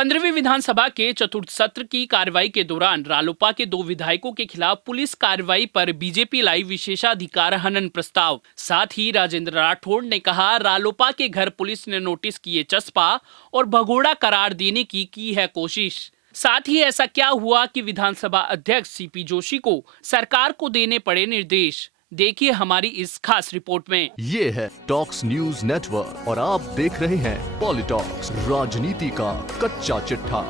15वीं विधानसभा के चतुर्थ सत्र की कार्रवाई के दौरान रालोपा के 2 विधायकों के खिलाफ पुलिस कार्रवाई पर बीजेपी लाई विशेषाधिकार हनन प्रस्ताव। साथ ही राजेंद्र राठौड़ ने कहा, रालोपा के घर पुलिस ने नोटिस किए चस्पा और भगोड़ा करार देने की है कोशिश। साथ ही ऐसा क्या हुआ कि विधानसभा अध्यक्ष सीपी जोशी को सरकार को देने पड़े निर्देश। देखिए हमारी इस खास रिपोर्ट में। ये है टॉक्स न्यूज नेटवर्क और आप देख रहे हैं पॉलिटॉक्स, राजनीति का कच्चा चिट्ठा।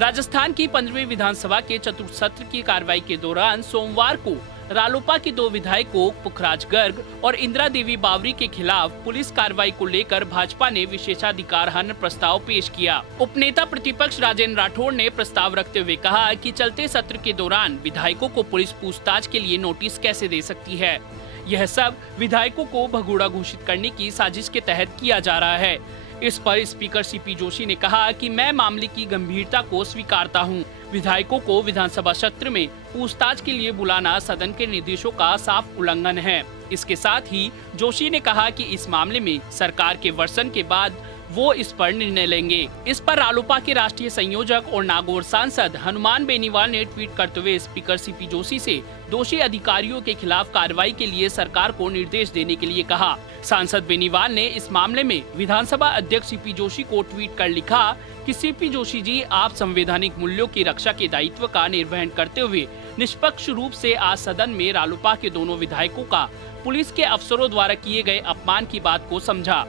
राजस्थान की 15वीं विधानसभा के चतुर्थ सत्र की कार्रवाई के दौरान सोमवार को रालोपा के 2 विधायकों पुखराज गर्ग और इंदिरा देवी बावरी के खिलाफ पुलिस कार्रवाई को लेकर भाजपा ने विशेषाधिकार हनन प्रस्ताव पेश किया। उपनेता प्रतिपक्ष राजेंद्र राठौड़ ने प्रस्ताव रखते हुए कहा कि चलते सत्र के दौरान विधायकों को पुलिस पूछताछ के लिए नोटिस कैसे दे सकती है। यह सब विधायकों को भगोड़ा घोषित करने की साजिश के तहत किया जा रहा है। इस पर स्पीकर सीपी जोशी ने कहा कि मैं मामले की गंभीरता को स्वीकारता हूं। विधायकों को विधानसभा सत्र में पूछताछ के लिए बुलाना सदन के निर्देशों का साफ उल्लंघन है। इसके साथ ही जोशी ने कहा कि इस मामले में सरकार के वर्षन के बाद वो इस पर निर्णय लेंगे। इस पर रालोपा के राष्ट्रीय संयोजक और नागौर सांसद हनुमान बेनीवाल ने ट्वीट करते हुए स्पीकर सीपी जोशी से दोषी अधिकारियों के खिलाफ कार्रवाई के लिए सरकार को निर्देश देने के लिए कहा। सांसद बेनीवाल ने इस मामले में विधानसभा अध्यक्ष सीपी जोशी को ट्वीट कर लिखा कि सीपी जोशी जी, आप संवैधानिक मूल्यों की रक्षा के दायित्व का निर्वहन करते हुए निष्पक्ष रूप से आज सदन में रालोपा के दोनों विधायकों का पुलिस के अफसरों द्वारा किए गए अपमान की बात को समझा।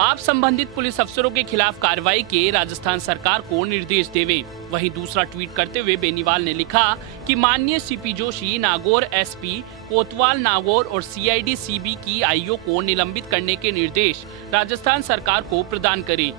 आप संबंधित पुलिस अफसरों के खिलाफ कार्रवाई के राजस्थान सरकार को निर्देश देवे। वहीं दूसरा ट्वीट करते हुए बेनीवाल ने लिखा कि माननीय सीपी जोशी नागौर एसपी कोतवाल नागौर और सीआईडी सीबी की आईओ को निलंबित करने के निर्देश राजस्थान सरकार को प्रदान करें,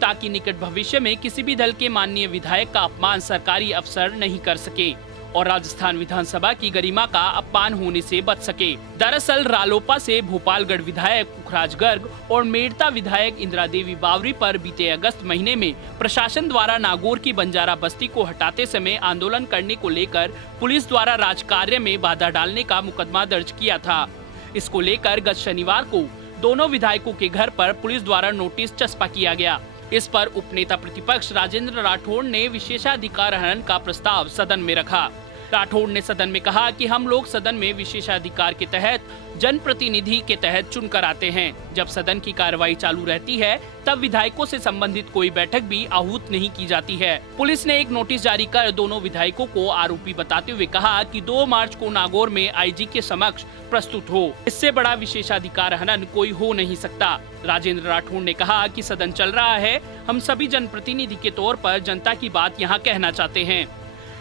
ताकि निकट भविष्य में किसी भी दल के माननीय विधायक का अपमान सरकारी अफसर नहीं कर सके और राजस्थान विधानसभा की गरिमा का अपमान होने से बच सके। दरअसल रालोपा से भोपालगढ़ विधायक पुखराज गर्ग और मेड़ता विधायक इंदिरा देवी बावरी पर बीते अगस्त महीने में प्रशासन द्वारा नागौर की बंजारा बस्ती को हटाते समय आंदोलन करने को लेकर पुलिस द्वारा राजकार्य में बाधा डालने का मुकदमा दर्ज किया था। इसको लेकर गत शनिवार को दोनों विधायकों के घर पर पुलिस द्वारा नोटिस चस्पा किया गया। इस पर उपनेता प्रतिपक्ष राजेंद्र राठौड़ ने विशेषाधिकार हनन का प्रस्ताव सदन में रखा। राठौड़ ने सदन में कहा कि हम लोग सदन में विशेषाधिकार के तहत जनप्रतिनिधि के तहत चुनकर आते हैं। जब सदन की कार्रवाई चालू रहती है तब विधायकों से संबंधित कोई बैठक भी आहूत नहीं की जाती है। पुलिस ने एक नोटिस जारी कर दोनों विधायकों को आरोपी बताते हुए कहा कि 2 मार्च को नागौर में आईजी के समक्ष प्रस्तुत हो। इससे बड़ा विशेषाधिकार हनन कोई हो नहीं सकता। राजेंद्र राठौड़ ने कहा कि सदन चल रहा है, हम सभी जनप्रतिनिधि के तौर पर जनता की बात यहाँ कहना चाहते हैं।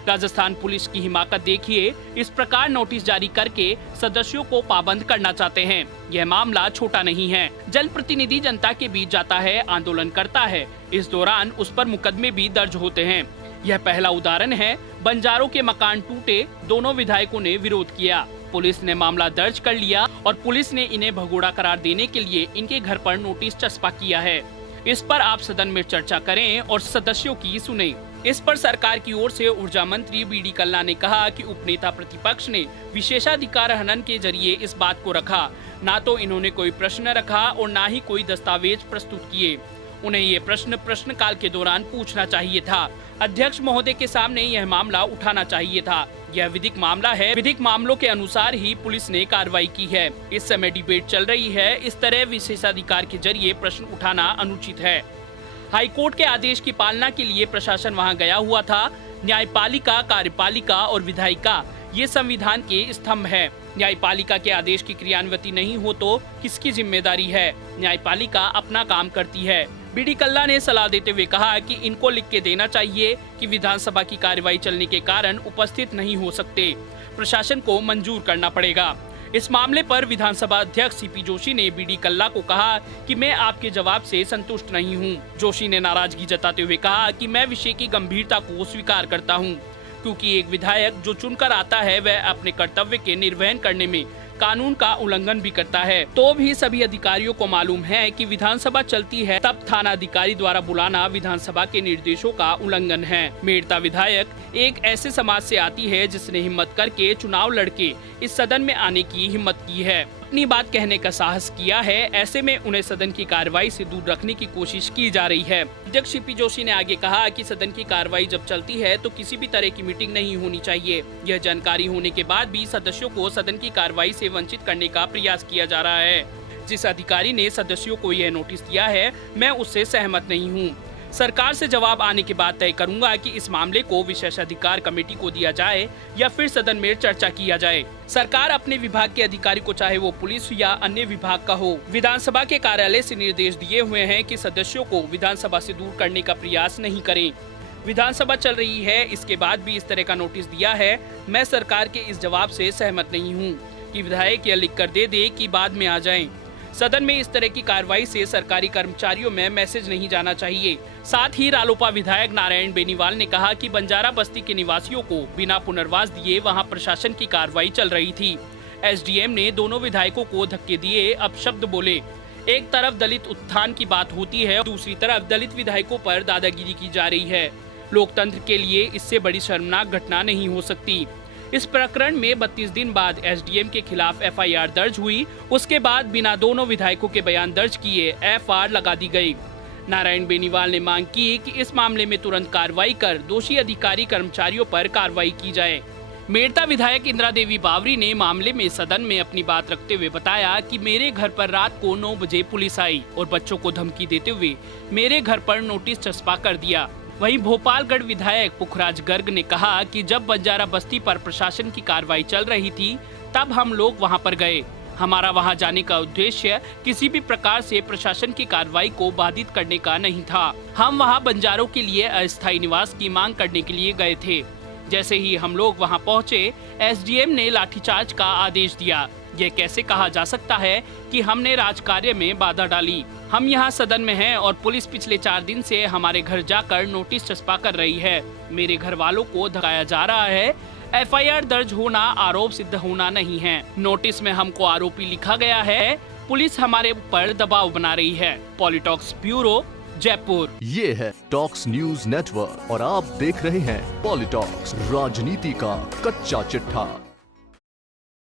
राजस्थान पुलिस की हिमाकत देखिए, इस प्रकार नोटिस जारी करके सदस्यों को पाबंद करना चाहते हैं। यह मामला छोटा नहीं है। जनप्रतिनिधि जनता के बीच जाता है, आंदोलन करता है, इस दौरान उस पर मुकदमे भी दर्ज होते हैं। यह पहला उदाहरण है। बंजारों के मकान टूटे, दोनों विधायकों ने विरोध किया, पुलिस ने मामला दर्ज कर लिया और पुलिस ने इन्हें भगोड़ा करार देने के लिए इनके घर पर नोटिस चस्पा किया है। इस पर आप सदन में चर्चा करें और सदस्यों की सुने। इस पर सरकार की ओर से ऊर्जा मंत्री बीडी कल्ला ने कहा कि उपनेता प्रतिपक्ष ने विशेषाधिकार हनन के जरिए इस बात को रखा। ना तो इन्होंने कोई प्रश्न रखा और ना ही कोई दस्तावेज प्रस्तुत किए। उन्हें ये प्रश्नकाल के दौरान पूछना चाहिए था। अध्यक्ष महोदय के सामने यह मामला उठाना चाहिए था। यह विधिक मामला है, विधिक मामलों के अनुसार ही पुलिस ने कार्रवाई की है। इस समय डिबेट चल रही है, इस तरह विशेषाधिकार के जरिए प्रश्न उठाना अनुचित है। हाईकोर्ट के आदेश की पालना के लिए प्रशासन वहां गया हुआ था। न्यायपालिका, कार्यपालिका और विधायिका ये संविधान के स्तंभ है। न्यायपालिका के आदेश की क्रियान्विति नहीं हो तो किसकी जिम्मेदारी है? न्यायपालिका अपना काम करती है। बीडी कल्ला ने सलाह देते हुए कहा कि इनको लिख के देना चाहिए कि विधानसभा की कार्यवाही चलने के कारण उपस्थित नहीं हो सकते, प्रशासन को मंजूर करना पड़ेगा। इस मामले पर विधानसभा अध्यक्ष सीपी जोशी ने बीडी कल्ला को कहा कि मैं आपके जवाब से संतुष्ट नहीं हूं। जोशी ने नाराजगी जताते हुए कहा कि मैं विषय की गंभीरता को स्वीकार करता हूं, क्योंकि एक विधायक जो चुनकर आता है वह अपने कर्तव्य के निर्वहन करने में कानून का उल्लंघन भी करता है। तो भी सभी अधिकारियों को मालूम है कि विधानसभा चलती है तब थाना अधिकारी द्वारा बुलाना विधानसभा के निर्देशों का उल्लंघन है। मेड़ता विधायक एक ऐसे समाज से आती है जिसने हिम्मत करके चुनाव लड़के इस सदन में आने की हिम्मत की है। अपनी बात कहने का साहस किया है। ऐसे में उन्हें सदन की कार्रवाई से दूर रखने की कोशिश की जा रही है। अध्यक्ष सीपी जोशी ने आगे कहा कि सदन की कार्रवाई जब चलती है तो किसी भी तरह की मीटिंग नहीं होनी चाहिए। यह जानकारी होने के बाद भी सदस्यों को सदन की कार्रवाई से वंचित करने का प्रयास किया जा रहा है। जिस अधिकारी ने सदस्यों को यह नोटिस दिया है, मैं उससे सहमत नहीं हूँ। सरकार से जवाब आने के बाद तय करूंगा कि इस मामले को विशेषाधिकार कमेटी को दिया जाए या फिर सदन में चर्चा किया जाए। सरकार अपने विभाग के अधिकारी को, चाहे वो पुलिस या अन्य विभाग का हो, विधानसभा के कार्यालय से निर्देश दिए हुए हैं कि सदस्यों को विधानसभा से दूर करने का प्रयास नहीं करें। विधानसभा चल रही है, इसके बाद भी इस तरह का नोटिस दिया है। मैं सरकार के इस जवाब से सहमत नहीं हूँ कि विधायक यह लिख कर दे दे कि बाद में आ जाएं। सदन में इस तरह की कार्रवाई से सरकारी कर्मचारियों में मैसेज नहीं जाना चाहिए। साथ ही रालोपा विधायक नारायण बेनीवाल ने कहा कि बंजारा बस्ती के निवासियों को बिना पुनर्वास दिए वहां प्रशासन की कार्रवाई चल रही थी। एसडीएम ने दोनों विधायकों को धक्के दिए, अपशब्द बोले। एक तरफ दलित उत्थान की बात होती है, दूसरी तरफ दलित विधायकों पर दादागिरी की जा रही है। लोकतंत्र के लिए इससे बड़ी शर्मनाक घटना नहीं हो सकती। इस प्रकरण में 32 दिन बाद एसडीएम के खिलाफ एफआईआर दर्ज हुई। उसके बाद बिना दोनों विधायकों के बयान दर्ज किए एफआईआर लगा दी गई। नारायण बेनीवाल ने मांग की कि इस मामले में तुरंत कार्रवाई कर दोषी अधिकारी कर्मचारियों पर कार्रवाई की जाए। मेड़ता विधायक इंदिरा देवी बावरी ने मामले में सदन में अपनी बात रखते हुए बताया कि मेरे घर पर रात को 9 बजे पुलिस आई और बच्चों को धमकी देते हुए मेरे घर पर नोटिस चस्पा कर दिया। वहीं भोपालगढ़ विधायक पुखराज गर्ग ने कहा कि जब बंजारा बस्ती पर प्रशासन की कार्रवाई चल रही थी तब हम लोग वहां पर गए। हमारा वहां जाने का उद्देश्य किसी भी प्रकार से प्रशासन की कार्रवाई को बाधित करने का नहीं था। हम वहां बंजारों के लिए अस्थायी निवास की मांग करने के लिए गए थे। जैसे ही हम लोग वहां पहुंचे, एसडीएम ने लाठीचार्ज का आदेश दिया। यह कैसे कहा जा सकता है कि हमने राजकार्य में बाधा डाली? हम यहाँ सदन में हैं और पुलिस पिछले 4 दिन से हमारे घर जाकर नोटिस चस्पा कर रही है। मेरे घर वालों को धकाया जा रहा है। एफआईआर दर्ज होना आरोप सिद्ध होना नहीं है। नोटिस में हमको आरोपी लिखा गया है। पुलिस हमारे ऊपर दबाव बना रही है। पॉलिटॉक्स ब्यूरो, जयपुर। ये है टॉक्स न्यूज नेटवर्क और आप देख रहे हैं पॉलिटॉक्स, राजनीति का कच्चा चिट्ठा।